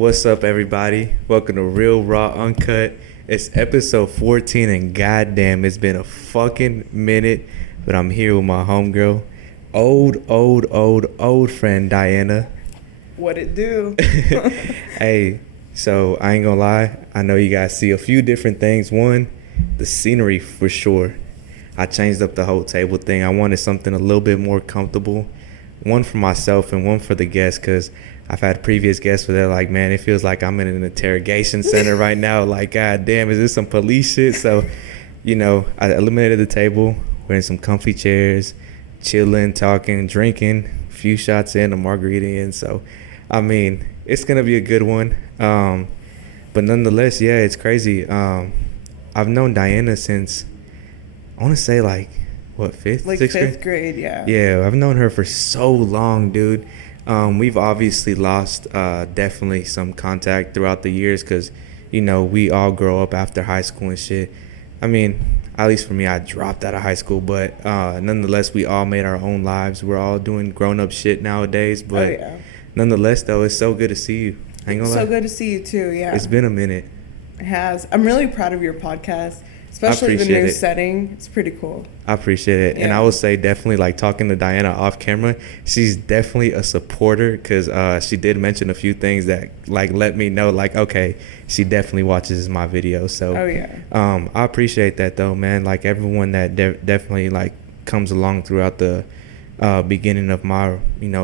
What's up, everybody? Welcome to Real.Raw.Uncut. It's episode 14, and goddamn, it's been a fucking minute, but I'm here with my homegirl, old friend Diana. What it do? Hey, so I ain't gonna lie. I know you guys see a few different things. One, the scenery for sure. I changed up the whole table thing. I wanted something a little bit more comfortable. One for myself and one for the guests, because I've had previous guests where they're like, man, it feels like I'm in an interrogation center right now. Like, god damn, is this some police shit? So, I eliminated the table. We're in some comfy chairs, chilling, talking, drinking, a few shots in, a margarita in. So, I mean, it's going to be a good one. But nonetheless, yeah, it's crazy. I've known Diana since, I want to say fifth? Like sixth fifth grade, yeah. Yeah, I've known her for so long, dude. We've obviously lost definitely some contact throughout the years because, we all grow up after high school and shit. I mean, at least for me, I dropped out of high school, but nonetheless, we all made our own lives. We're all doing grown-up shit nowadays, but nonetheless, though, it's so good to see you. I ain't gonna lie. So good to see you, too, yeah. It's been a minute. It has. I'm really proud of your podcast. Especially the new setting. It's pretty cool. I appreciate it. Yeah. And I would say definitely talking to Diana off camera, she's definitely a supporter because she did mention a few things that let me know okay, she definitely watches my videos. So I appreciate that though, man. Everyone that definitely comes along throughout the beginning of my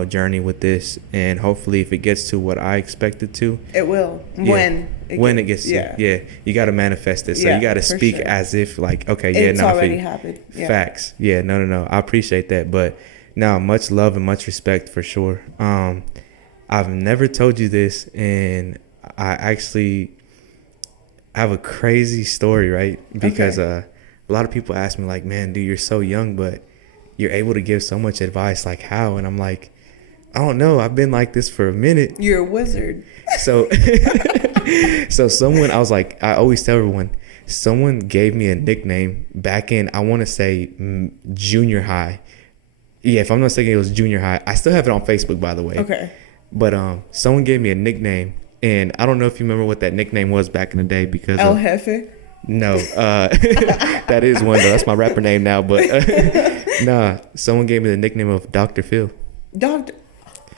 journey with this, and hopefully if it gets to what I expect it to, it will. Yeah. When it gets to, you got to manifest it. So you got to speak as if okay, it's already happened. Yeah. Facts. Yeah, no. I appreciate that. But no, much love and much respect for sure. I've never told you this, and I actually have a crazy story, right? Because a lot of people ask me man, dude, you're so young, but you're able to give so much advice. How? And I'm like, I don't know. I've been like this for a minute. You're a wizard. So someone, I was I always tell everyone, someone gave me a nickname back in, I want to say junior high. Yeah, if I'm not mistaken, it was junior high. I still have it on Facebook, by the way. Okay. But someone gave me a nickname, and I don't know if you remember what that nickname was back in the day because El Jefe? No, that is one though. That's my rapper name now. But nah, someone gave me the nickname of Dr. Phil.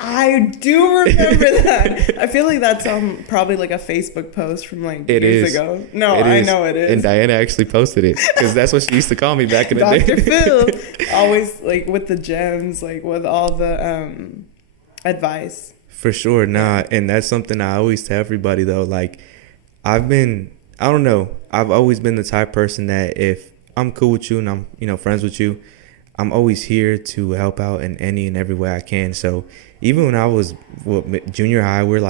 I do remember that. I feel like that's probably a Facebook post from years ago. No, I know it is. And Diana actually posted it because that's what she used to call me back in the day. Dr. Phil, always with the gems, with all the advice. For sure, nah, and that's something I always tell everybody though. I don't know. I've always been the type of person that if I'm cool with you and I'm, friends with you, I'm always here to help out in any and every way I can. So even when I was junior high, we're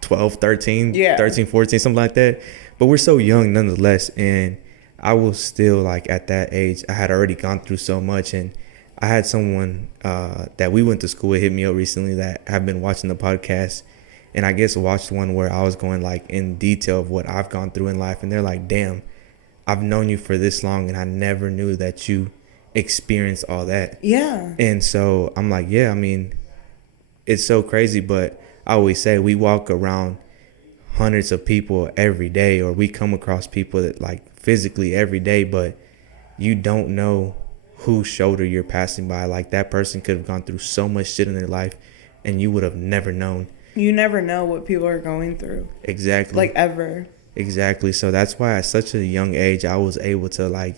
12, 13, 13, 14, something like that. But we're so young nonetheless. And I was still at that age, I had already gone through so much. And I had someone that we went to school with hit me up recently that have been watching the podcast. And I guess watched one where I was going in detail of what I've gone through in life. And they're like, damn, I've known you for this long and I never knew that you experienced all that. Yeah. And so I'm like, yeah, I mean, it's so crazy. But I always say we walk around hundreds of people every day, or we come across people that physically every day, but you don't know whose shoulder you're passing by. That person could have gone through so much shit in their life and you would have never known. You never know what people are going through. Exactly. Ever. Exactly. So that's why at such a young age, I was able to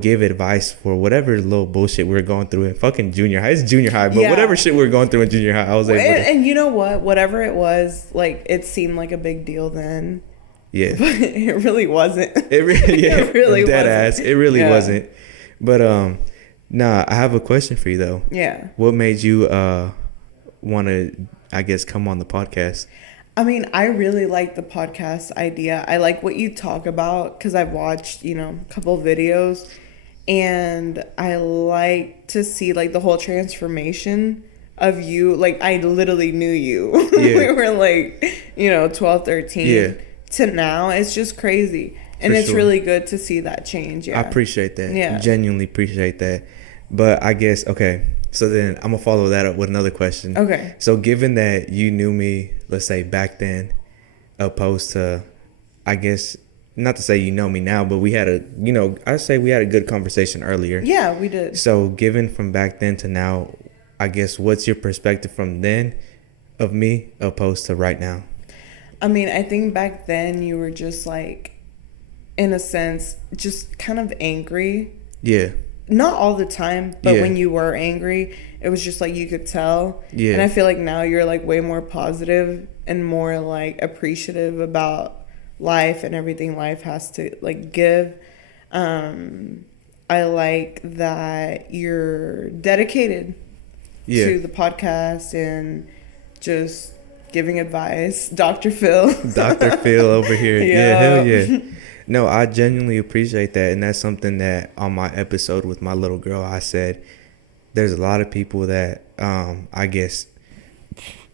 give advice for whatever little bullshit we were going through in fucking junior high. It's junior high, but whatever shit we were going through in junior high, I was able to. And you know what? Whatever it was, it seemed like a big deal then. Yeah. But it really wasn't. It really dead wasn't. Ass. It really wasn't. But nah, I have a question for you though. Yeah. What made you want to, I guess, come on the podcast? I mean, I really like the podcast idea. I like what you talk about because I've watched, a couple videos, and I like to see the whole transformation of you. I literally knew you. Yeah. We were 12, 13. Yeah. To now, it's just crazy. And it's really good to see that change. Yeah. I appreciate that. Yeah. Genuinely appreciate that. But I guess, okay, So then I'm gonna follow that up with another question. Okay. So given that you knew me, let's say back then, opposed to, I guess, not to say you know me now, but we had I say we had a good conversation earlier. Yeah, we did. So given from back then to now, I guess what's your perspective from then of me opposed to right now? I mean, I think back then you were just like, in a sense, just kind of angry. Yeah. Not all the time, but Yeah. when you were angry, it was just like you could tell. Yeah. And I feel like now you're like way more positive and more like appreciative about life and everything life has to like give. I like that you're dedicated Yeah. to the podcast and just giving advice. Dr. Phil. Dr. Phil over here. Yeah, Yeah. hell yeah. No, I genuinely appreciate that. And that's something that on my episode with my little girl, I said, there's a lot of people that, I guess,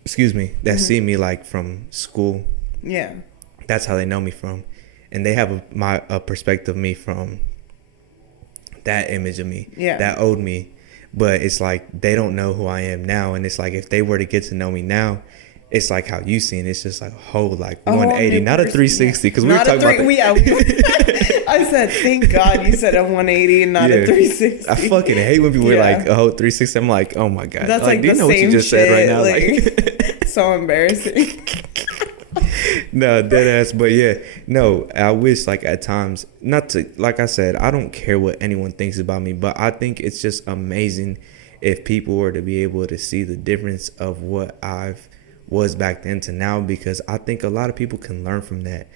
that see me like from school. Yeah. That's how they know me from. And they have a perspective of me from that image of me, Yeah. that old me. But it's like they don't know who I am now. And it's like if they were to get to know me now, it's like how you seen it. It's just like whole like A whole 180, new not a person, 360. Because we were Not a talking three. about I said, thank God you said a 180 and not a 360. I fucking hate when people are Yeah. like, oh, 360. I'm like, oh my God. That's like do you the know what you same just shit. said right now? Like, so embarrassing. No, dead ass. But yeah, no, I wish like at times, not to, like I said, I don't care what anyone thinks about me, but I think it's just amazing if people were to be able to see the difference of what I've was back then to now, because I think a lot of people can learn from that,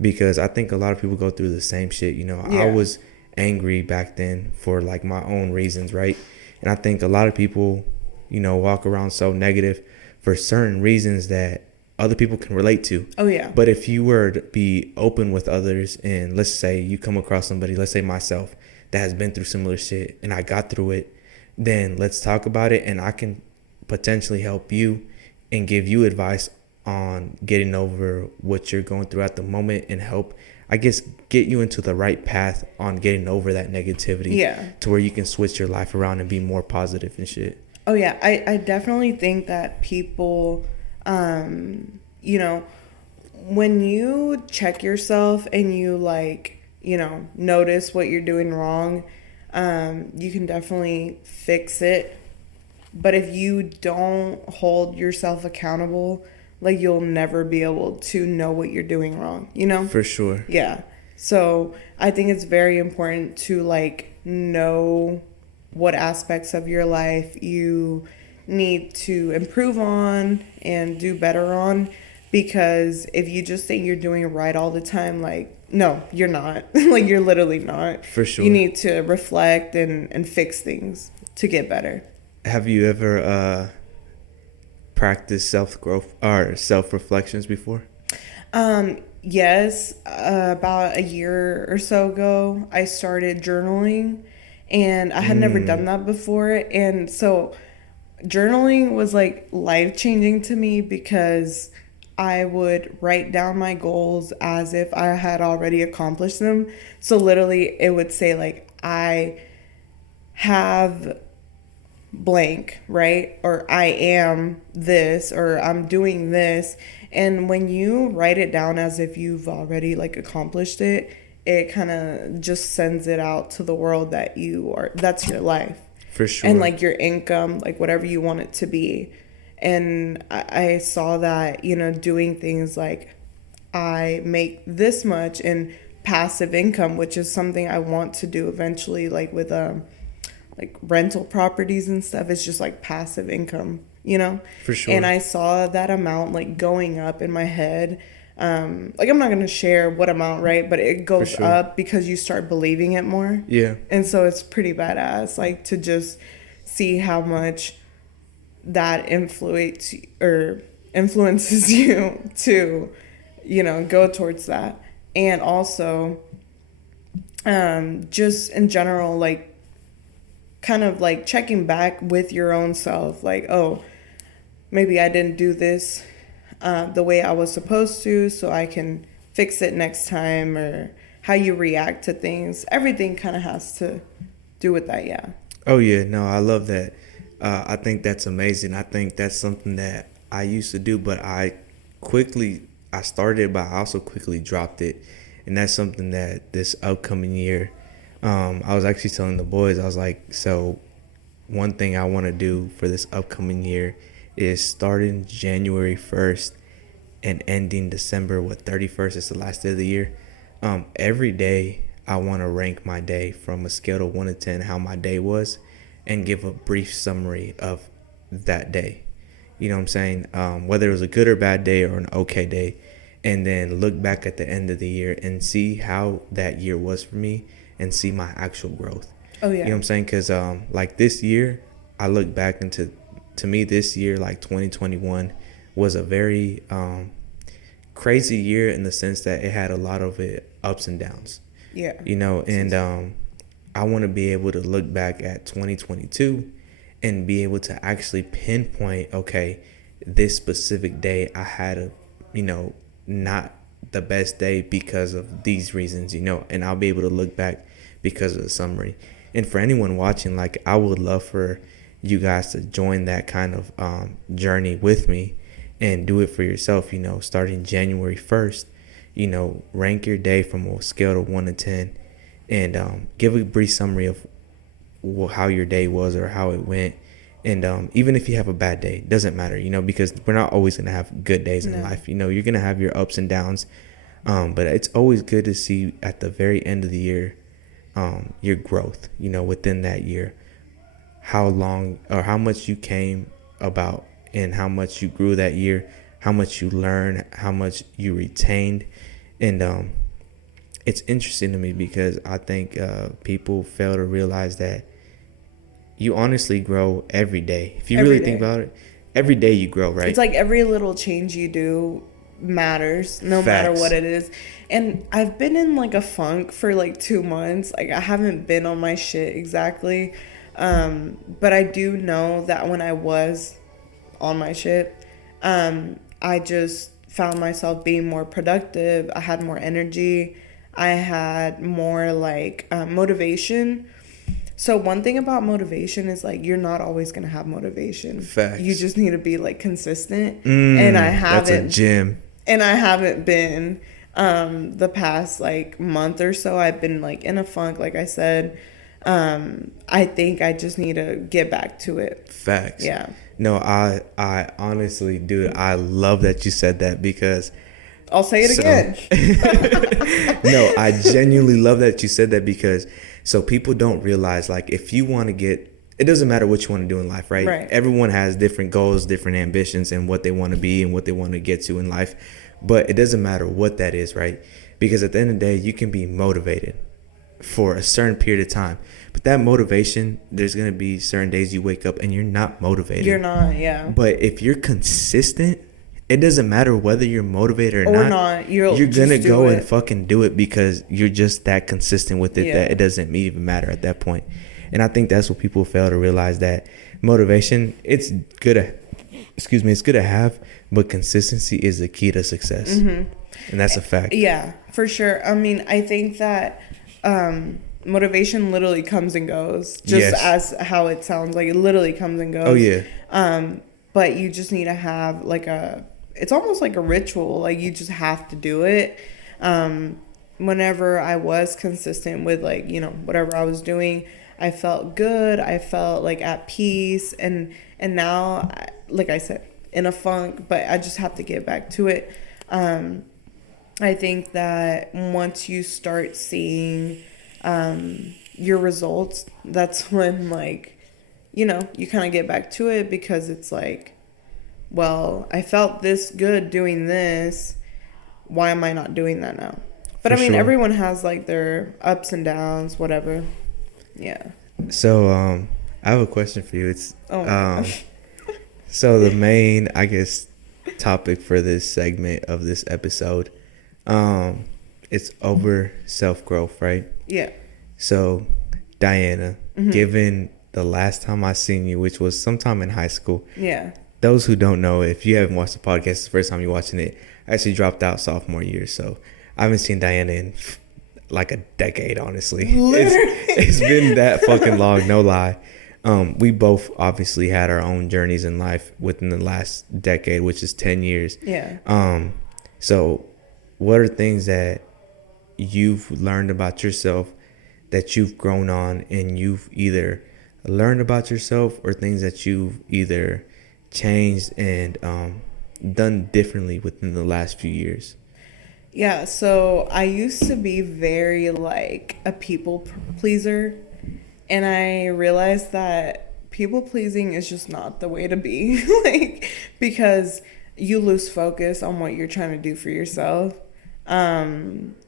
because I think a lot of people go through the same shit. You know, Yeah. I was angry back then for like my own reasons, right? And I think a lot of people, you know, walk around so negative for certain reasons that other people can relate to. Oh, yeah. But if you were to be open with others, and let's say you come across somebody, let's say myself, that has been through similar shit and I got through it, then let's talk about it, and I can potentially help you and give you advice on getting over what you're going through at the moment, and help, I guess, get you into the right path on getting over that negativity. Yeah. To where you can switch your life around and be more positive and shit. Oh, yeah. I definitely think that people, you know, when you check yourself and you like, you know, notice what you're doing wrong, you can definitely fix it. But if you don't hold yourself accountable, like you'll never be able to know what you're doing wrong, you know? For sure. Yeah. So I think it's very important to like know what aspects of your life you need to improve on and do better on. Because if you just think you're doing it right all the time, like, no, you're not. Like, you're literally not. For sure. You need to reflect and fix things to get better. Have you ever practiced self-growth or self-reflections before? Yes, about a year or so ago, I started journaling, and I had never done that before. And so journaling was like life-changing to me, because I would write down my goals as if I had already accomplished them. So literally it would say like, I have blank, right? Or I am this, or I'm doing this. And when you write it down as if you've already like accomplished it, it kind of just sends it out to the world that that's your life. For sure. And like your income, like whatever you want it to be. And I saw that, you know, doing things like I make this much in passive income, which is something I want to do eventually, like with like rental properties and stuff. It's just like passive income, you know? For sure. And I saw that amount like going up in my head. Like I'm not going to share what amount, right? But it goes sure. up because you start believing it more. Yeah. And so it's pretty badass, like to just see how much that influences you to, you know, go towards that. And also, just in general, like kind of like checking back with your own self, like, oh, maybe I didn't do this the way I was supposed to, so I can fix it next time, or how you react to things. Everything kind of has to do with that, yeah. Oh yeah, no, I love that. I think that's amazing. I think that's something that I used to do, but I started, but I also quickly dropped it. And that's something that this upcoming year, I was actually telling the boys, I was like, so one thing I want to do for this upcoming year is starting January 1st and ending December 31st is the last day of the year. Every day I want to rank my day from a scale of 1 to 10 how my day was and give a brief summary of that day. You know what I'm saying? Whether it was a good or bad day or an okay day, and then look back at the end of the year and see how that year was for me and see my actual growth. Oh, yeah. You know what I'm saying? Because like this year, I look back into, to me, this year, like 2021, was a very crazy year in the sense that it had a lot of it ups and downs. Yeah. You know, and I want to be able to look back at 2022 and be able to actually pinpoint, okay, this specific day I had a, you know, not the best day because of these reasons, you know, and I'll be able to look back because of the summary. And for anyone watching, like, I would love for you guys to join that kind of journey with me and do it for yourself, you know, starting January 1st, you know, rank your day from a scale of 1 to 10 and give a brief summary of how your day was or how it went. And even if you have a bad day, it doesn't matter, you know, because we're not always going to have good days in life. You know, you're going to have your ups and downs. But it's always good to see at the very end of the year your growth, you know, within that year, how long or how much you came about and how much you grew that year, how much you learned, how much you retained. And it's interesting to me because I think people fail to realize that you honestly grow every day. If you really think about it, every day you grow, right? It's like every little change you do matters, no matter what it is. And I've been in like a funk for like 2 months. Like I haven't been on my shit exactly. But I do know that when I was on my shit, I just found myself being more productive. I had more energy. I had more like motivation. So one thing about motivation is like you're not always gonna have motivation. Facts. You just need to be like consistent. And I haven't. That's a gem. And I haven't been. The past like month or so, I've been like in a funk. Like I said, I think I just need to get back to it. Facts. Yeah. No, I honestly, dude, I love that you said that because I'll say it again. No, I genuinely love that you said that because so people don't realize, like, if you want to get, it doesn't matter what you want to do in life, right? Right. Everyone has different goals, different ambitions, and what they want to be and what they want to get to in life. But it doesn't matter what that is, right? Because at the end of the day, you can be motivated for a certain period of time. But that motivation, there's going to be certain days you wake up and you're not motivated. You're not, yeah. But if you're consistent, it doesn't matter whether you're motivated or not. You're going to go and fucking do it because you're just that consistent with it that it doesn't even matter at that point. And I think that's what people fail to realize, that motivation, it's good to have, but consistency is the key to success. Mm-hmm. And that's a fact. Yeah, for sure. I mean, I think that motivation literally comes and goes, just as how it sounds. Like, it literally comes and goes. Oh, yeah. But you just need to have like it's almost like a ritual. Like, you just have to do it. Whenever I was consistent with, like, you know, whatever I was doing, I felt good. I felt like at peace. And now, like I said, in a funk, but I just have to get back to it. I think that once you start seeing your results, that's when, like, you know, you kind of get back to it, because it's like, well, I felt this good doing this. Why am I not doing that now? But I mean, everyone has like their ups and downs, whatever. Yeah. So, I have a question for you. It's so the main, I guess, topic for this segment of this episode, it's over self-growth, right? Yeah. So, Diana, given the last time I seen you, which was sometime in high school. Yeah. Those who don't know, if you haven't watched the podcast, it's the first time you're watching it. I actually dropped out sophomore year, so I haven't seen Diana in like a decade, honestly. It's been that fucking long, no lie. we both obviously had our own journeys in life within the last decade, which is 10 years. Yeah. So what are things that you've learned about yourself that you've grown on, and you've either learned about yourself or things that you've either changed and done differently within the last few years? Yeah, so I used to be very like a people pleaser, and I realized that people pleasing is just not the way to be. Like, because you lose focus on what you're trying to do for yourself.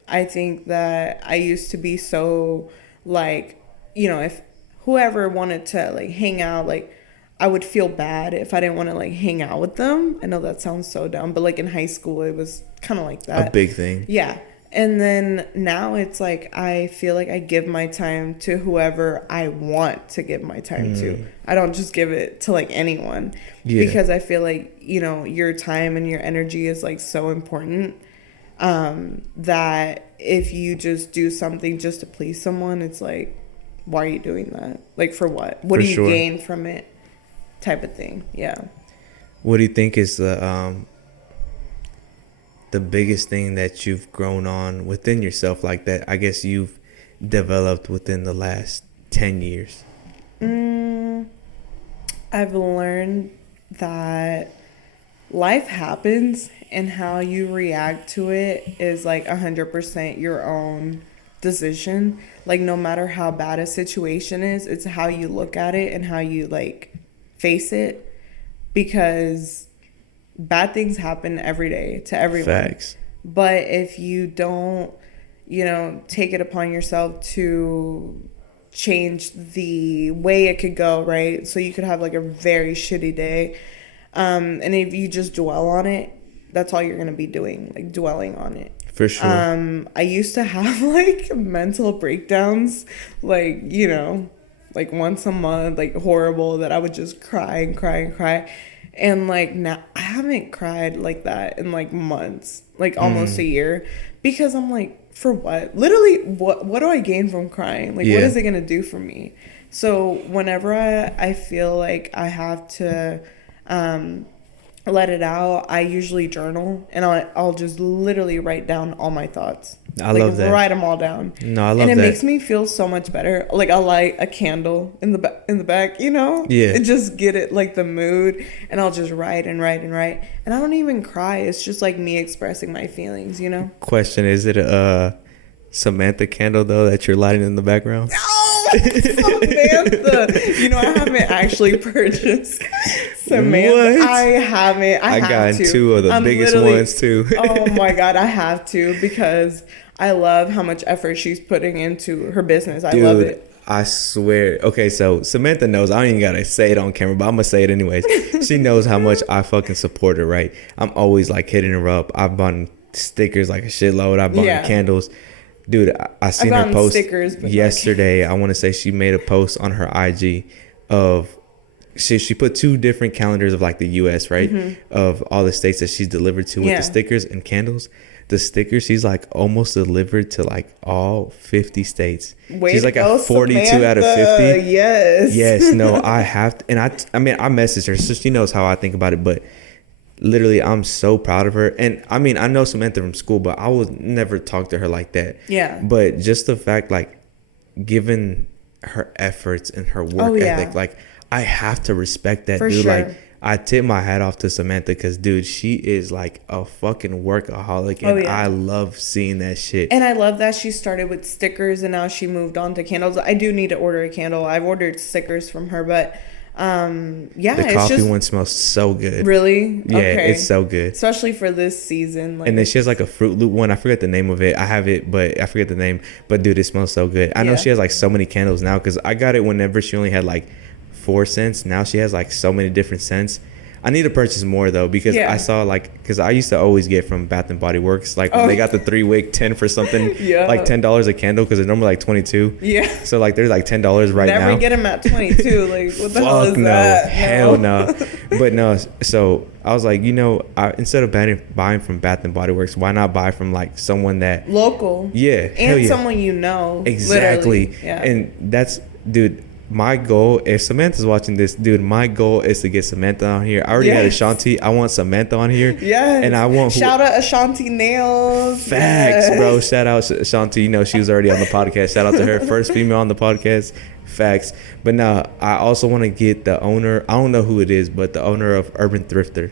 I think that I used to be so like, if whoever wanted to like hang out, like I would feel bad if I didn't want to like hang out with them. I know that sounds so dumb, but like in high school it was kind of like that. A big thing. Yeah. And then now it's like I feel like I give my time to whoever I want to give my time to. I don't just give it to like anyone. Yeah. Because I feel like, your time and your energy is like so important, that if you just do something just to please someone, it's like, why are you doing that? Like, for what? What do you gain from it? Type of thing. Yeah. What do you think is the biggest thing that you've grown on within yourself, like that I guess you've developed within the last 10 years? I've learned that life happens and how you react to it is like 100% your own decision. Like, no matter how bad a situation is, it's how you look at it and how you like face it, because bad things happen every day to everyone. Facts. But if you don't, take it upon yourself to change the way it could go, right? So you could have like a very shitty day. And if you just dwell on it, that's all you're going to be doing, like dwelling on it. For sure. I used to have like mental breakdowns, like, like once a month, like horrible, that I would just cry and cry and cry. And like now I haven't cried like that in like months, like almost a year, because I'm like, for what? Literally, what do I gain from crying? Like, what is it going to do for me? So whenever I feel like I have to let it out, I usually journal, and I'll just literally write down all my thoughts. I love that. Write them all down. No, I love that. And it makes me feel so much better. Like, I'll light a candle in the back, Yeah. and just get it like the mood, and I'll just write and write and write, and I don't even cry. It's just like me expressing my feelings, Question: is it a Samantha candle though that you're lighting in the background? Samantha. I haven't actually purchased Samantha. What? I haven't. I got to. two of the biggest ones too. Oh my God, I have to, because I love how much effort she's putting into her business. I love it. I swear. Okay, so Samantha knows. I don't even gotta say it on camera, but I'm gonna say it anyways. She knows how much I fucking support her, right? I'm always like hitting her up. I've bought stickers like a shitload. I bought candles. Dude, I seen her post stickers, yesterday. I want to say she made a post on her IG of she put 2 different calendars of like the U.S., right? Of all the states that she's delivered to with the stickers and candles. The stickers, she's like almost delivered to like all 50 states. She's like at 42 Samantha. out of 50. Yes, no, I have to, and I mean, I messaged her, so she knows how I think about it, but literally, I'm so proud of her. And I mean, I know Samantha from school, but I would never talk to her like that. Yeah. But just the fact, like, given her efforts and her work ethic, like, I have to respect that, For dude. sure. Like, I tip my hat off to Samantha because, dude, she is like a fucking workaholic, and I love seeing that shit. And I love that she started with stickers and now she moved on to candles. I do need to order a candle. I've ordered stickers from her, but the coffee one smells so good. Really? Yeah, okay. It's so good, especially for this season. And then she has like a Fruit Loop one. I forget the name of it. I have it, but I forget the name. But dude, it smells so good. I know she has like so many candles now, because I got it whenever she only had like 4 scents. Now she has like so many different scents. I need to purchase more though, because I saw because I used to always get from Bath and Body Works, like when they got the 3-wick 10 for something, like $10 a candle, because it's normally like 22. Yeah. So like there's like $10 right now. Never get them at 22. Like, what the hell is that? Hell no. But no. So I was like, instead of buying from Bath and Body Works, why not buy from like someone that local? Yeah. And someone Exactly. Yeah. And that's, dude, my goal, if Samantha's watching this, dude, my goal is to get Samantha on here. I already had Ashanti. I want Samantha on here. Yes. And I want shout out Ashanti Nails. Facts, bro. Shout out Ashanti. You know, she was already on the podcast. Shout out to her. First female on the podcast. Facts. But now I also want to get the owner. I don't know who it is, but the owner of Urban Thrifter.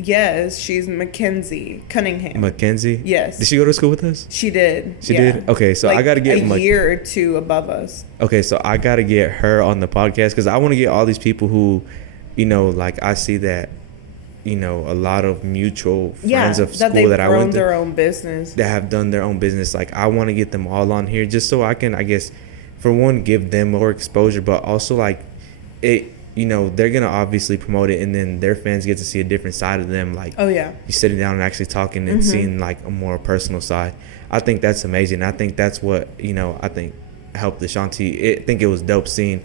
Yes, she's Mackenzie Cunningham. Mackenzie? Yes. Did she go to school with us? She did. She did? Okay, so like I got to get a year or two above us. Okay, so I got to get her on the podcast because I want to get all these people who, you know, like I see that, you know, a lot of mutual friends of school that I went to. Their own business. That have done their own business. Like I want to get them all on here just so I can, I guess, for one, give them more exposure, but also like it. You know, they're going to obviously promote it and then their fans get to see a different side of them. Like, you're sitting down and actually talking and seeing like a more personal side. I think that's amazing. I think that's what, you know, I think helped Ashanti. I think it was dope seeing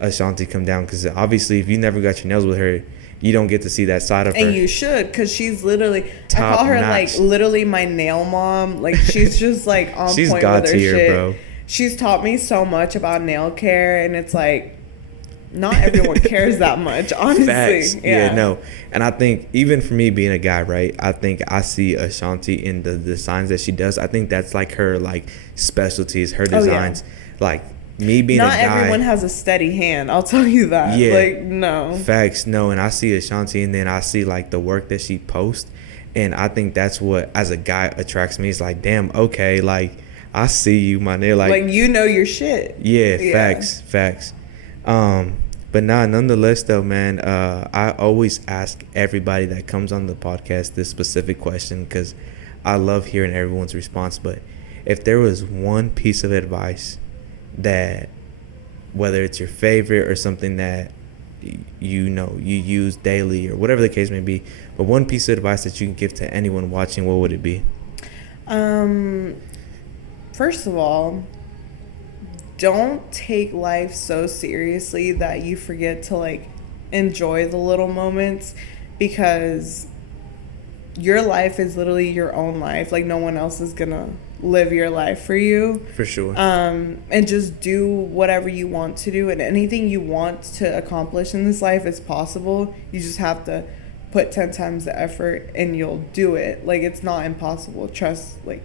Ashanti come down because obviously if you never got your nails with her, you don't get to see that side of her. And you should because she's literally, top I call her notch. like literally my nail mom. Like she's just like on she's point God with her tier, shit. bro. She's taught me so much about nail care and it's like, not everyone cares that much, honestly. Facts. Yeah, no. And I think even for me being a guy, right, I think I see Ashanti in the designs that she does. I think that's like her like specialties, her designs. Like me being not a guy. Not everyone has a steady hand, I'll tell you that. Yeah. Like, no. Facts, no. And I see Ashanti and then I see like the work that she posts. And I think that's what, as a guy, attracts me. It's like, damn, okay, like, I see you, my nigga. Like you know your shit. Yeah, facts. But nonetheless though, man, I always ask everybody that comes on the podcast this specific question because I love hearing everyone's response. But if there was one piece of advice that, whether it's your favorite or something that you know you use daily or whatever the case may be, but one piece of advice that you can give to anyone watching, what would it be? First of all, don't take life so seriously that you forget to like enjoy the little moments because your life is literally your own life. Like no one else is gonna live your life for you. For sure. And just do whatever you want to do, and anything you want to accomplish in this life is possible. You just have to put 10 times the effort and you'll do it. Like it's not impossible. Trust, like,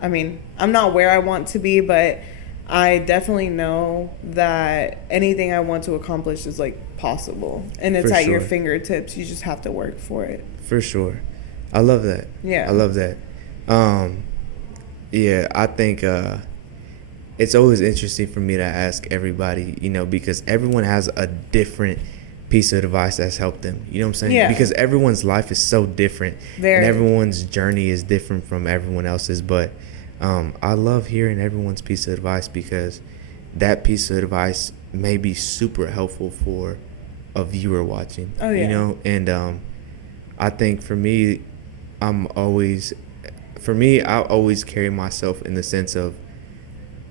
I mean, I'm not where I want to be, but I definitely know that anything I want to accomplish is like possible, and it's at your fingertips. You just have to work for it. For sure. I love that. Yeah. I love that. Yeah, I think it's always interesting for me to ask everybody, you know, because everyone has a different piece of advice that's helped them. You know what I'm saying? Yeah. Because everyone's life is so different. Very. And everyone's journey is different from everyone else's. But I love hearing everyone's piece of advice because that piece of advice may be super helpful for a viewer watching. Oh, yeah. You know? And I think for me, I always carry myself in the sense of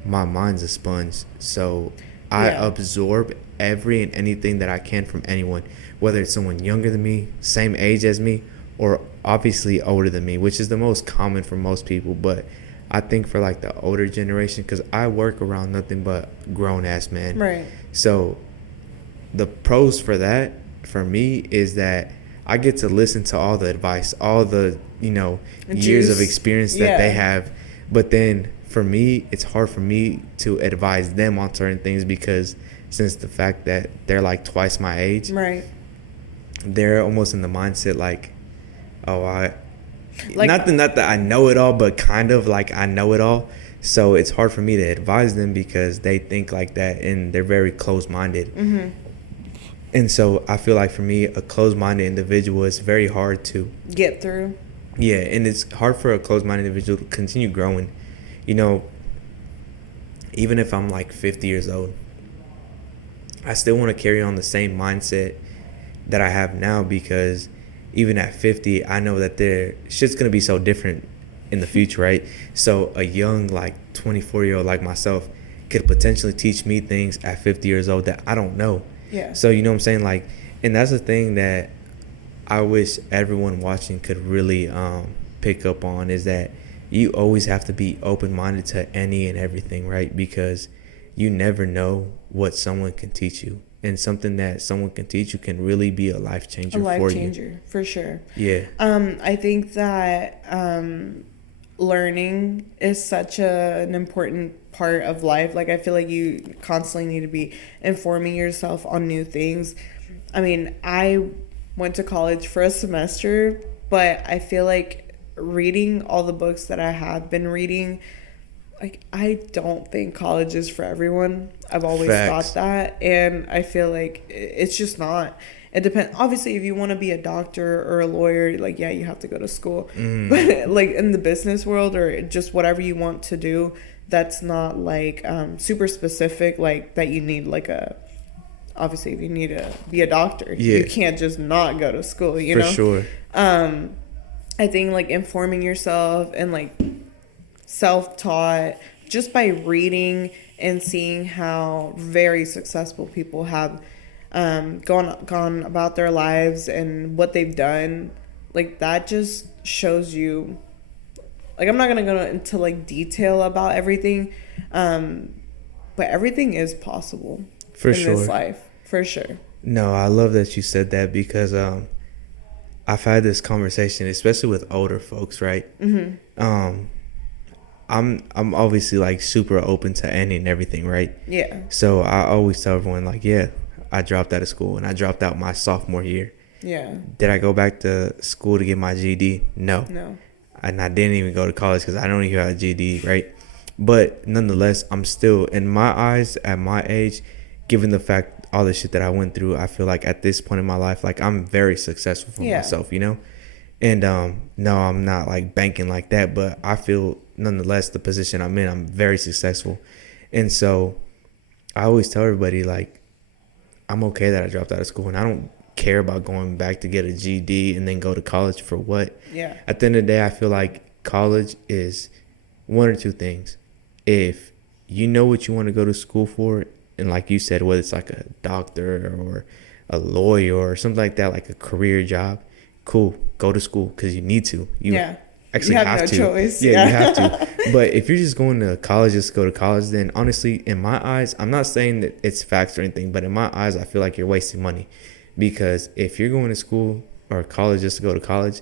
my mind's a sponge. So I absorb every and anything that I can from anyone, whether it's someone younger than me, same age as me, or obviously older than me, which is the most common for most people. But I think for like the older generation, because I work around nothing but grown-ass men. Right. So the pros for that, for me, is that I get to listen to all the advice, all the, you know, years of experience that they have. But then for me, it's hard for me to advise them on certain things because since the fact that they're like twice my age, Right. they're almost in the mindset like, not that I know it all, but kind of like I know it all. So it's hard for me to advise them because they think like that and they're very closed-minded. Mm-hmm. And so I feel like for me, a closed-minded individual is very hard to get through. Yeah, and it's hard for a closed-minded individual to continue growing. You know, even if I'm like 50 years old, I still want to carry on the same mindset that I have now because even at 50, I know that shit's going to be so different in the future, right? So a young, like 24-year-old like myself could potentially teach me things at 50 years old that I don't know. Yeah. So, you know what I'm saying? Like, and that's the thing that I wish everyone watching could really pick up on is that you always have to be open-minded to any and everything, right? Because you never know what someone can teach you. And something that someone can teach you can really be a life changer for you. A life changer, for sure. Yeah. I think that learning is such an important part of life. Like, I feel like you constantly need to be informing yourself on new things. I mean, I went to college for a semester, but I feel like reading all the books that I have been reading, like, I don't think college is for everyone. I've always Facts. thought that, and I feel like it's just not. It depends. Obviously, if you want to be a doctor or a lawyer, like, yeah, you have to go to school. But like in the business world or just whatever you want to do, that's not like super specific. Like that you need like a. Obviously, if you need to be a doctor, Yeah. you can't just not go to school. You For know. sure. I think like informing yourself and like self-taught just by reading and seeing how very successful people have gone about their lives and what they've done, like that just shows you, like, I'm not gonna go into like detail about everything, but everything is possible For in sure. this life, for sure. No, I love that you said that because I've had this conversation, especially with older folks, right? I'm obviously like super open to any and everything, right? Yeah. So I always tell everyone like, yeah, I dropped out of school and I dropped out my sophomore year. Yeah. Did I go back to school to get my GED? No. And I didn't even go to college because I don't even have a GED, right? But nonetheless, I'm still, in my eyes, at my age, given the fact all the shit that I went through, I feel like at this point in my life, like I'm very successful for myself, you know? And no, I'm not like banking like that, but I feel nonetheless the position I'm in, I'm very successful. And so I always tell everybody like, I'm okay that I dropped out of school and I don't care about going back to get a GED and then go to college for what. Yeah. At the end of the day, I feel like college is one or two things. If you know what you want to go to school for, and like you said, whether it's like a doctor or a lawyer or something like that, like a career job, cool, go to school because you need to. You actually you have no to. Choice. Yeah, you have to. But if you're just going to college just to go to college, then honestly, in my eyes, I'm not saying that it's facts or anything, but in my eyes, I feel like you're wasting money. Because if you're going to school or college just to go to college,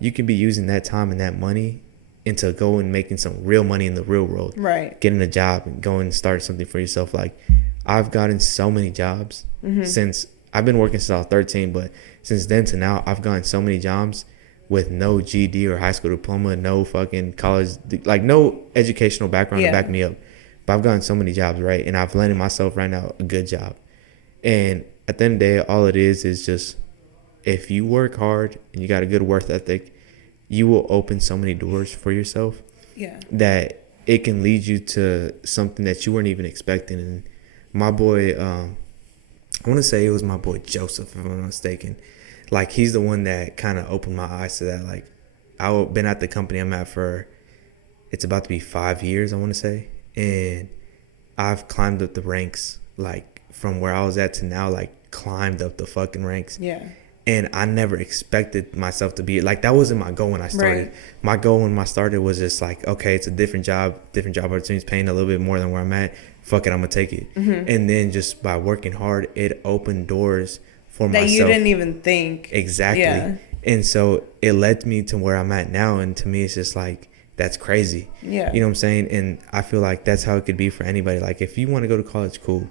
you can be using that time and that money into going making some real money in the real world. Right. Getting a job and going and start something for yourself. Like, I've gotten so many jobs since I've been working since I was 13, but since then to now, I've gotten so many jobs with no GED or high school diploma, no fucking college, like no educational background to back me up. But I've gotten so many jobs, right? And I've landed myself right now a good job. And at the end of the day, all it is just if you work hard and you got a good work ethic, you will open so many doors for yourself that it can lead you to something that you weren't even expecting. And my boy, I want to say it was my boy Joseph, if I'm not mistaken. Like, he's the one that kind of opened my eyes to that. Like, I've been at the company I'm at for, it's about to be 5 years, I want to say. And I've climbed up the ranks, like, from where I was at to now, like, climbed up the fucking ranks. Yeah. And I never expected myself to be, like, that wasn't my goal when I started. Right. My goal when I started was just like, okay, it's a different job opportunities, paying a little bit more than where I'm at. Fuck it, I'm going to take it. And then just by working hard, it opened doors for myself. That you didn't even think. Exactly. Yeah. And so it led me to where I'm at now. And to me, it's just like, that's crazy. Yeah. You know what I'm saying? And I feel like that's how it could be for anybody. Like, if you want to go to college, cool.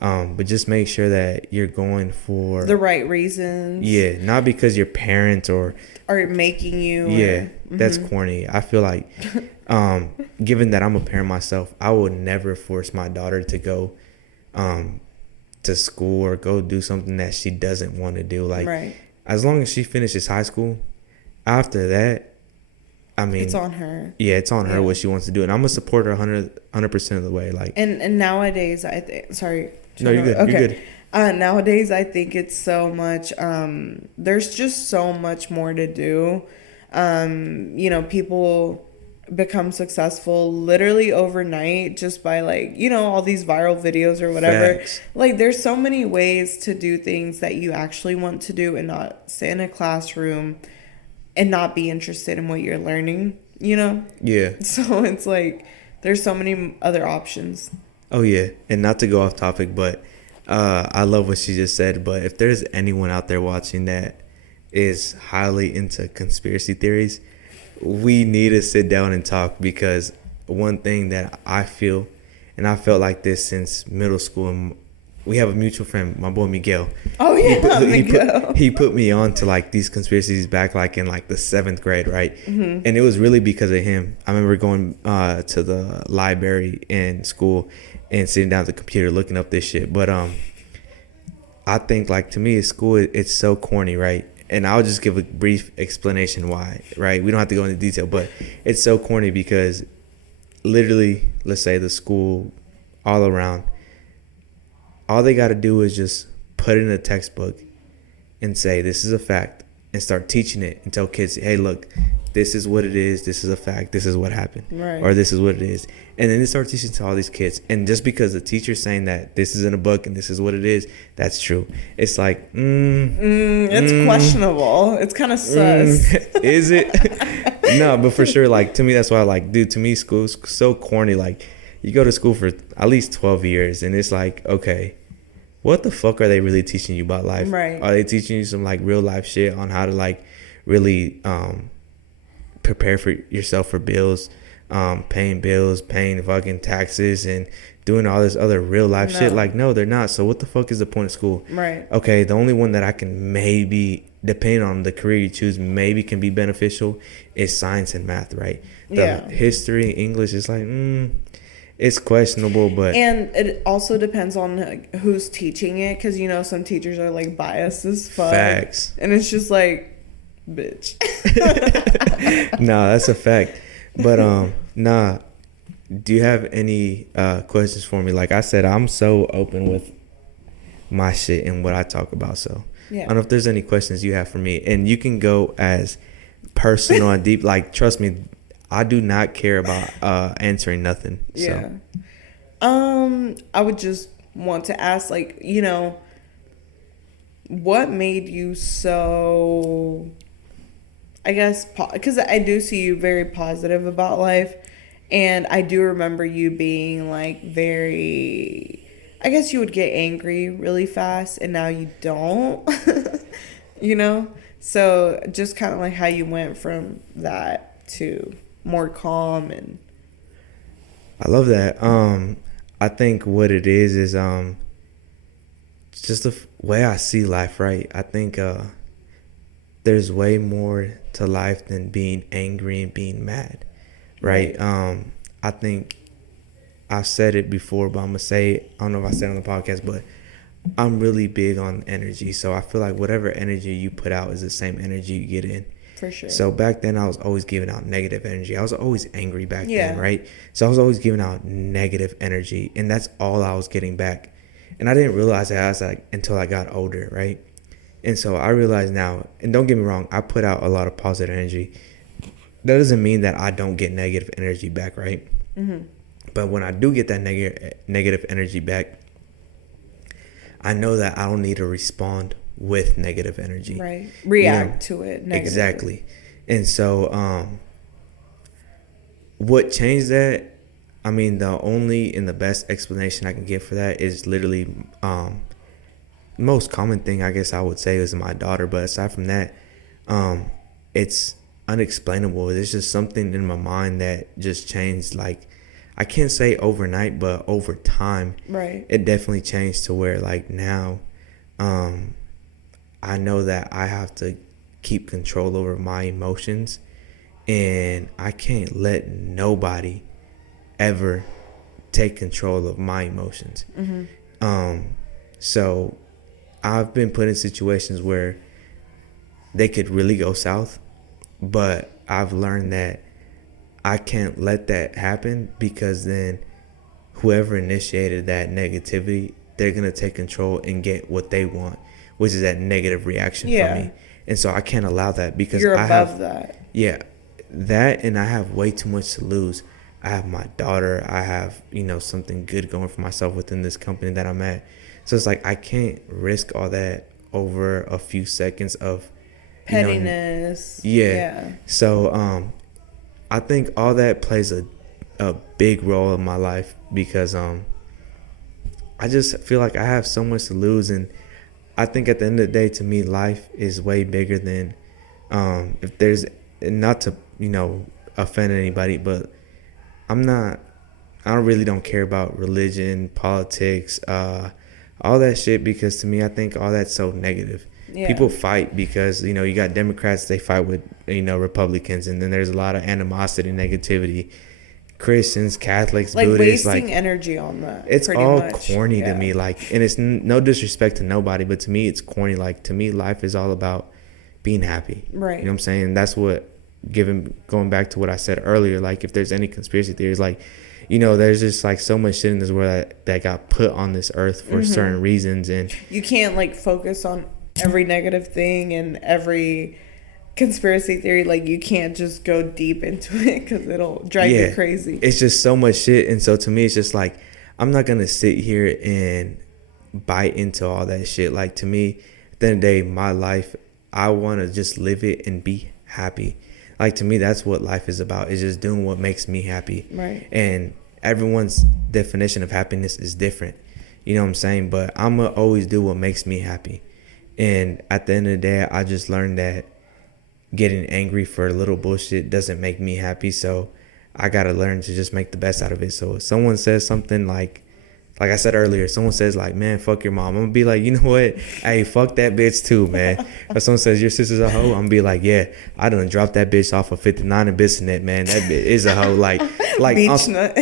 But just make sure that you're going for the right reasons. Yeah, not because your parents or making you. Yeah, that's corny. I feel like, given that I'm a parent myself, I would never force my daughter to go to school or go do something that she doesn't want to do. Like, as long as she finishes high school, after that, I mean, it's on her. Yeah, it's on her what she wants to do, and I'm gonna support her 100% of the way. Like, and nowadays, I think. Sorry. No, you're good. Okay. You're good. Nowadays, I think it's so much. There's just so much more to do. You know, people become successful literally overnight just by, like, you know, all these viral videos or whatever. Facts. Like, there's so many ways to do things that you actually want to do and not sit in a classroom and not be interested in what you're learning, you know? Yeah. So it's like there's so many other options. Oh yeah, and not to go off topic, but I love what she just said. But if there's anyone out there watching that is highly into conspiracy theories, we need to sit down and talk, because one thing that I feel, and I felt like this since middle school, and we have a mutual friend, my boy Miguel. Oh yeah, Miguel. He put me on to like these conspiracies back like in like the 7th grade, right? And it was really because of him. I remember going to the library in school and sitting down at the computer looking up this shit. But I think like to me at school it's so corny, right? And I'll just give a brief explanation why, right? We don't have to go into detail, but it's so corny because literally, let's say the school all around, all they got to do is just put it in a textbook and say this is a fact and start teaching it and tell kids, hey, look, this is what it is, this is a fact, this is what happened, Right. or this is what it is. And then they start teaching to all these kids, and just because the teacher's saying that this is in a book and this is what it is, that's true, it's like It's questionable. It's kind of sus. is it? No, but for sure, like to me, that's why, like, dude, to me school's so corny. Like, you go to school for at least 12 years and it's like, okay, what the fuck are they really teaching you about life? Right. Are they teaching you some like real life shit on how to like really prepare for yourself for bills, paying bills, paying fucking taxes, and doing all this other real life shit? Like, no, they're not. So what the fuck is the point of school? Right. Okay, the only one that I can maybe, depending on the career you choose, maybe can be beneficial is science and math, right? The history, English is like, it's questionable, but... And it also depends on like, who's teaching it, because, you know, some teachers are, like, biased as fuck. Facts. And it's just like, bitch. Nah, that's a fact. But, nah, do you have any questions for me? Like I said, I'm so open with my shit and what I talk about, so... Yeah. I don't know if there's any questions you have for me. And you can go as personal and deep. Like, trust me, I do not care about answering nothing. Yeah. So. I would just want to ask, like, you know, what made you so, I guess, because I do see you very positive about life. And I do remember you being, like, very, I guess you would get angry really fast, and now you don't, you know? So just kind of like how you went from that to more calm. And I love that. I think what it is just the way I see life, right? I think there's way more to life than being angry and being mad, right? I think I've said it before, but I'm gonna say it. I don't know if I said it on the podcast, but I'm really big on energy. So I feel like whatever energy you put out is the same energy you get in. For sure. So back then I was always giving out negative energy. I was always angry back then, right? So I was always giving out negative energy, and that's all I was getting back. And I didn't realize that until I got older, right? And so I realize now, and don't get me wrong, I put out a lot of positive energy. That doesn't mean that I don't get negative energy back, right? But when I do get that negative energy back, I know that I don't need to respond with negative energy. Right. React to it negatively. Exactly. And so what changed that, I mean, the only and the best explanation I can give for that is literally most common thing I guess I would say is my daughter. But aside from that, it's unexplainable. There's just something in my mind that just changed. Like, I can't say overnight, but over time, right, it definitely changed to where like now I know that I have to keep control over my emotions, and I can't let nobody ever take control of my emotions. So I've been put in situations where they could really go south, but I've learned that I can't let that happen, because then whoever initiated that negativity, they're going to take control and get what they want, which is that negative reaction from me. And so I can't allow that, because you're I above have that. Yeah, that, and I have way too much to lose. I have my daughter. I have, something good going for myself within this company that I'm at. So it's like I can't risk all that over a few seconds of pettiness. Yeah. So I think all that plays a big role in my life, because I just feel like I have so much to lose, and I think at the end of the day, to me, life is way bigger than if there's, not to offend anybody, but I'm not. I really don't care about religion, politics, all that shit, because to me, I think all that's so negative. Yeah. People fight because you got Democrats, they fight with Republicans, and then there's a lot of animosity, negativity. Christians, Catholics, like Buddhists, wasting energy on that. It's all much. corny to me, like, and it's no disrespect to nobody, but to me, it's corny. Like, to me, life is all about being happy. Right. You know what I'm saying? That's what, going back to what I said earlier, like, if there's any conspiracy theories, like, there's just like so much shit in this world that got put on this earth for certain reasons, and you can't like focus on every negative thing and every conspiracy theory. Like, you can't just go deep into it because it'll drive you crazy. It's just so much shit, and so to me, it's just like, I'm not gonna sit here and bite into all that shit. Like, to me, at the end of the day, my life, I want to just live it and be happy. Like, to me, that's what life is about, is just doing what makes me happy. Right. And everyone's definition of happiness is different. You know what I'm saying? But I'm going to always do what makes me happy. And at the end of the day, I just learned that getting angry for a little bullshit doesn't make me happy. So I got to learn to just make the best out of it. So if someone says something like I said earlier, someone says like, man, fuck your mom, I'm gonna be like, you know what? Hey, fuck that bitch too, man. If someone says your sister's a hoe, I'm gonna be like, yeah, I done dropped that bitch off of 59 and Bissonnette, man. That bitch is a hoe. Like beach nut.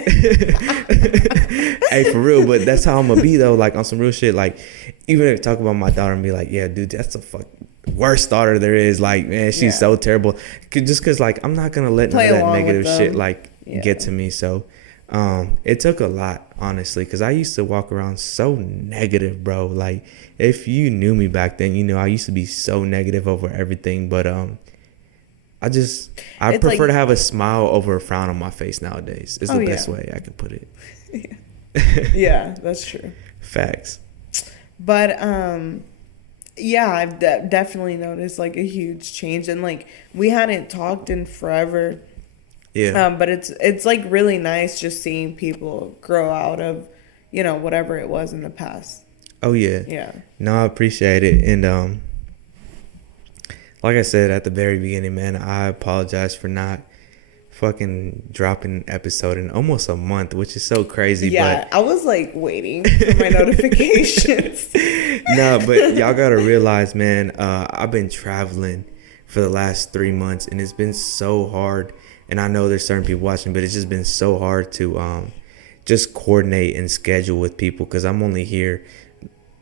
Hey, for real, but that's how I'm gonna be though. Like, on some real shit. Like, even if I talk about my daughter and be like, yeah, dude, that's the worst daughter there is. Like, man, she's so terrible. Just cause like, I'm not gonna let none of that negative shit like get to me. So it took a lot, honestly, because I used to walk around so negative, bro. Like, if you knew me back then, I used to be so negative over everything. But I prefer to have a smile over a frown on my face nowadays. Is the best way I can put it. Yeah, that's true. Facts. But I've definitely noticed like a huge change, and like we hadn't talked in forever. Yeah. But it's like really nice just seeing people grow out of, whatever it was in the past. Oh yeah. Yeah. No, I appreciate it. And like I said at the very beginning, man, I apologize for not fucking dropping an episode in almost a month, which is so crazy. Yeah, but I was like waiting for my notifications. No, but y'all gotta realize, man, I've been traveling for the last 3 months, and it's been so hard. And I know there's certain people watching, but it's just been so hard to just coordinate and schedule with people, because I'm only here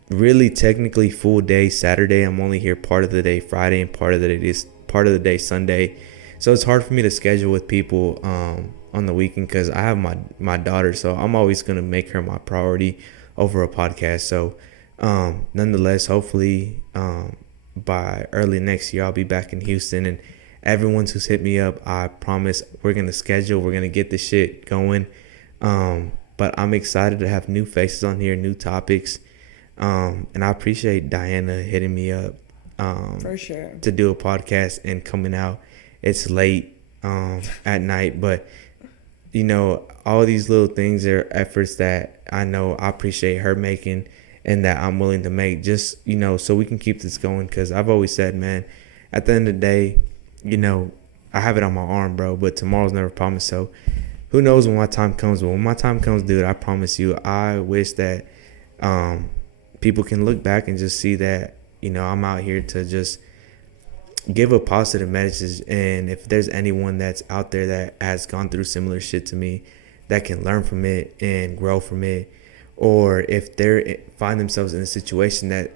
really technically full day Saturday. I'm only here part of the day Friday and part of the day Sunday. So it's hard for me to schedule with people on the weekend, because I have my daughter. So I'm always going to make her my priority over a podcast. So nonetheless, hopefully by early next year, I'll be back in Houston, and everyone who's hit me up, I promise we're going to schedule. We're going to get this shit going. But I'm excited to have new faces on here, new topics. And I appreciate Diana hitting me up for sure to do a podcast and coming out. It's late at night, but all these little things are efforts that I know I appreciate her making, and that I'm willing to make, just so we can keep this going. Because I've always said, man, at the end of the day, I have it on my arm, bro, but tomorrow's never promised. So who knows when my time comes? But when my time comes, dude, I promise you, I wish that people can look back and just see that I'm out here to just give a positive message. And if there's anyone that's out there that has gone through similar shit to me, that can learn from it and grow from it, or if they find themselves in a situation that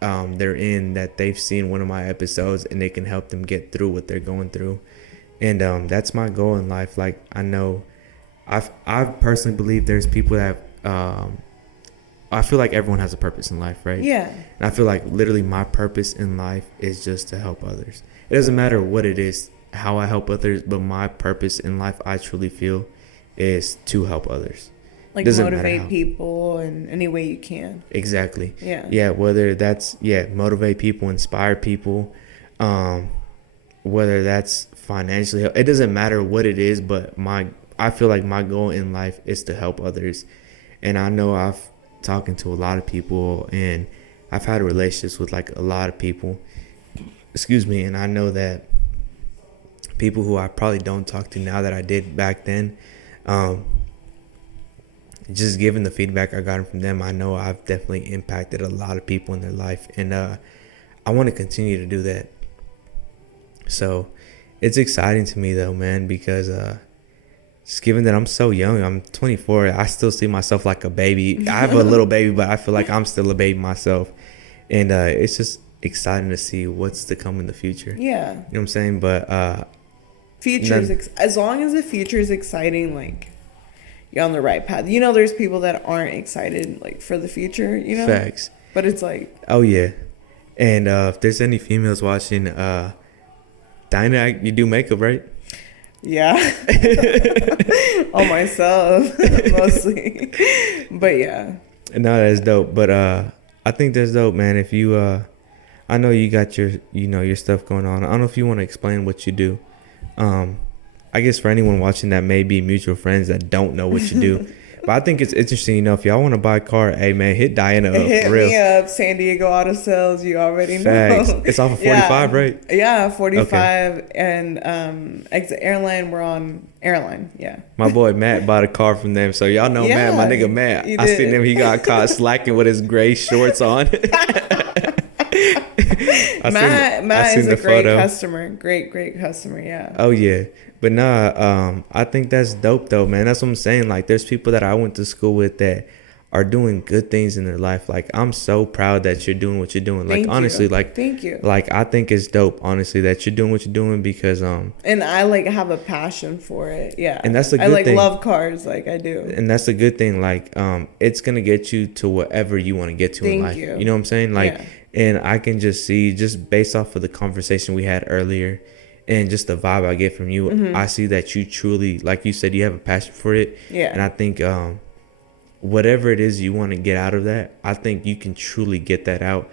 they're in, that they've seen one of my episodes and it can help them get through what they're going through. And that's my goal in life. Like, I know I personally believe there's people that I feel like everyone has a purpose in life, right? Yeah. And I feel like literally my purpose in life is just to help others. It doesn't matter what it is, how I help others, but my purpose in life, I truly feel, is to help others. Like, motivate people in any way you can. Exactly. Yeah. Yeah, whether that's, motivate people, inspire people, whether that's financially, it doesn't matter what it is, but I feel like my goal in life is to help others. And I know talking to a lot of people, and I've had relationships with like a lot of people. Excuse me, and I know that people who I probably don't talk to now that I did back then, just given the feedback I got from them, I know I've definitely impacted a lot of people in their life, and I want to continue to do that. So it's exciting to me though, man, because just given that I'm so young, I'm 24, I still see myself like a baby. I have a little baby, but I feel like I'm still a baby myself, and it's just exciting to see what's to come in the future. Yeah. You know what I'm saying? But as long as the future is exciting, like, you're on the right path. You know, there's people that aren't excited, like, for the future, you know? Facts. But it's like... Oh, yeah. And if there's any females watching, Dinah, you do makeup, right? Yeah. On myself, mostly. But, yeah. No, that's dope. But I think that's dope, man. If you... I know you got your, your stuff going on. I don't know if you want to explain what you do. I guess for anyone watching that may be mutual friends that don't know what you do. But I think it's interesting, if y'all want to buy a car, hey, man, hit Diana up. Hit for real. me up. San Diego Auto Sales, you already Facts. know. It's off of 45, right? Yeah, 45. Okay. And exit Airline, we're on Airline, yeah. My boy Matt bought a car from them. So y'all know Matt, my nigga Matt. I seen him, he got caught slacking with his gray shorts on. Matt is a great customer. Great customer, yeah. Oh, yeah. But nah, I think that's dope, though, man. That's what I'm saying. Like, there's people that I went to school with that are doing good things in their life. Like, I'm so proud that you're doing what you're doing. Like, honestly, like, thank you. Like, I think it's dope, honestly, that you're doing what you're doing because and I like have a passion for it. Yeah. And that's the good thing. I love cars, like I do. And that's the good thing. Like, it's gonna get you to whatever you want to get to in life. You know what I'm saying? Like, yeah. And I can just see, just based off of the conversation we had earlier and just the vibe I get from you, I see that you truly, like you said, you have a passion for it. Yeah. And I think whatever it is you want to get out of that, I think you can truly get that out,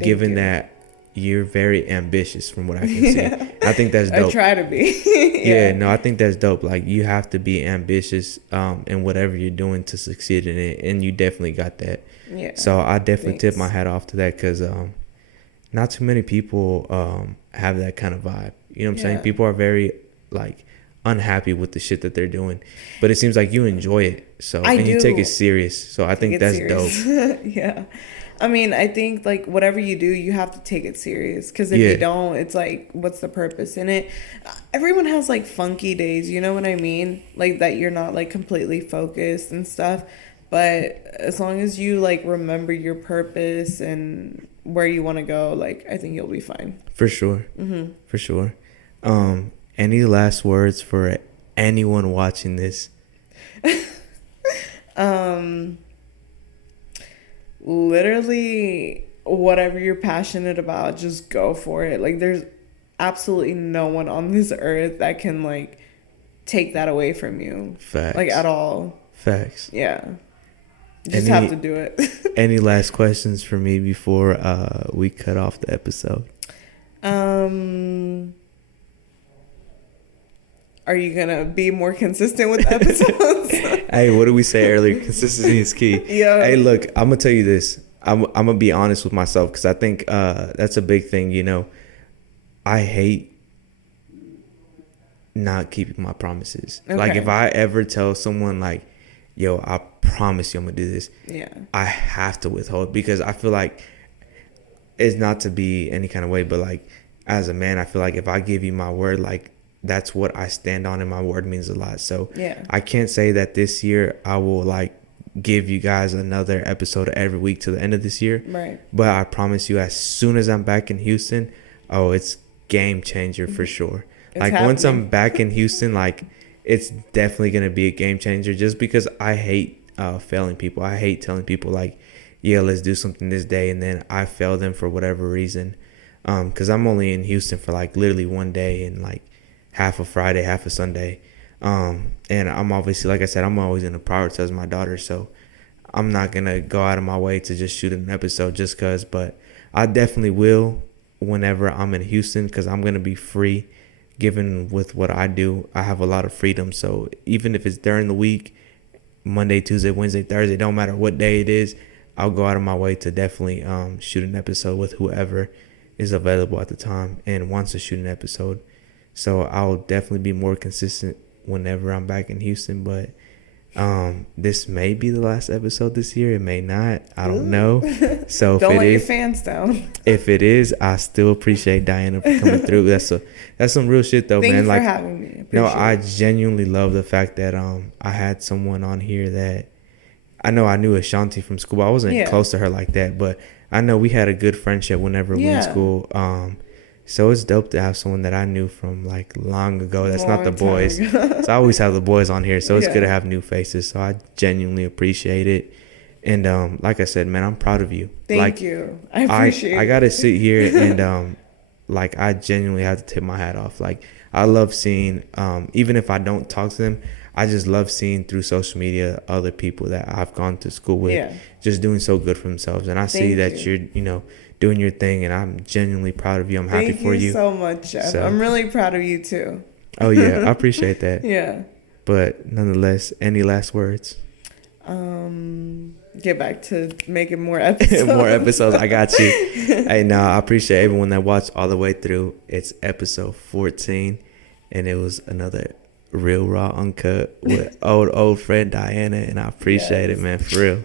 given that you're very ambitious from what I can see. I think that's dope. I try to be. Yeah, no, I think that's dope. Like, you have to be ambitious in whatever you're doing to succeed in it, and you definitely got that. Yeah. So I definitely tip my hat off to that because not too many people have that kind of vibe. You know what I'm saying? People are very, like, unhappy with the shit that they're doing, but it seems like you enjoy it. So you take it serious. So I think that's dope. Yeah. I mean, I think, like, whatever you do, you have to take it serious. Because if you don't, it's like, what's the purpose in it? Everyone has, like, funky days. You know what I mean? Like, that you're not, like, completely focused and stuff. But as long as you, like, remember your purpose and where you want to go, like, I think you'll be fine. For sure. Mm-hmm. For sure. Any last words for anyone watching this? Literally, whatever you're passionate about, just go for it. Like, there's absolutely no one on this earth that can, like, take that away from you. Facts. Like, at all. Facts. Yeah. You just have to do it. Any last questions for me before we cut off the episode? Are you gonna be more consistent with episodes? Hey, what did we say earlier? Consistency is key. Yeah. Hey, look, I'm gonna tell you this. I'm gonna be honest with myself because I think that's a big thing. You know, I hate not keeping my promises. Okay. Like, if I ever tell someone, like, yo, I promise you I'm gonna do this, I have to withhold because I feel like it's not to be any kind of way, but, like, as a man, I feel like if I give you my word, like, that's what I stand on, and my word means a lot. So I can't say that this year I will, like, give you guys another episode every week to the end of this year. Right. But I promise you, as soon as I'm back in Houston, it's game changer for sure. It's like, once I'm back in Houston, like, it's definitely going to be a game changer just because I hate failing people. I hate telling people, like, yeah, let's do something this day, and then I fail them for whatever reason. Because I'm only in Houston for, like, literally one day and, like, half a Friday, half a Sunday. And I'm obviously, like I said, I'm always going to prioritize my daughter. So I'm not going to go out of my way to just shoot an episode just because. But I definitely will whenever I'm in Houston because I'm going to be free. Given with what I do, I have a lot of freedom. So even if it's during the week, Monday, Tuesday, Wednesday, Thursday, don't matter what day it is, I'll go out of my way to definitely shoot an episode with whoever is available at the time and wants to shoot an episode. So I'll definitely be more consistent whenever I'm back in Houston. But this may be the last episode this year. It may not. I don't know. So Don't if let it your is, fans down. if it is, I still appreciate Diana for coming through. That's some real shit though, Thank man. you Like, for having me. no, Appreciate I it. genuinely love the fact that I had someone on here that I know I knew Ashanti from school. I wasn't close to her like that, but I know we had a good friendship whenever we were in school. So it's dope to have someone that I knew from like long ago. That's not the boys. So I always have the boys on here. So it's good to have new faces. So I genuinely appreciate it. And like I said, man, I'm proud of you. Thank you. I appreciate it. I gotta sit here and like I genuinely have to tip my hat off. Like I love seeing even if I don't talk to them, I just love seeing through social media other people that I've gone to school with just doing so good for themselves. And I see that you're, doing your thing, and I'm genuinely proud of you. I'm happy for you. Thank you so much, Jeff. So, I'm really proud of you too. Oh yeah, I appreciate that. Yeah. But nonetheless, any last words? Get back to making more episodes. More episodes. I got you. Hey, no, I appreciate everyone that watched all the way through. It's episode 14, and it was another Real.Raw.Uncut with old friend Diana, and I appreciate it, man, for real.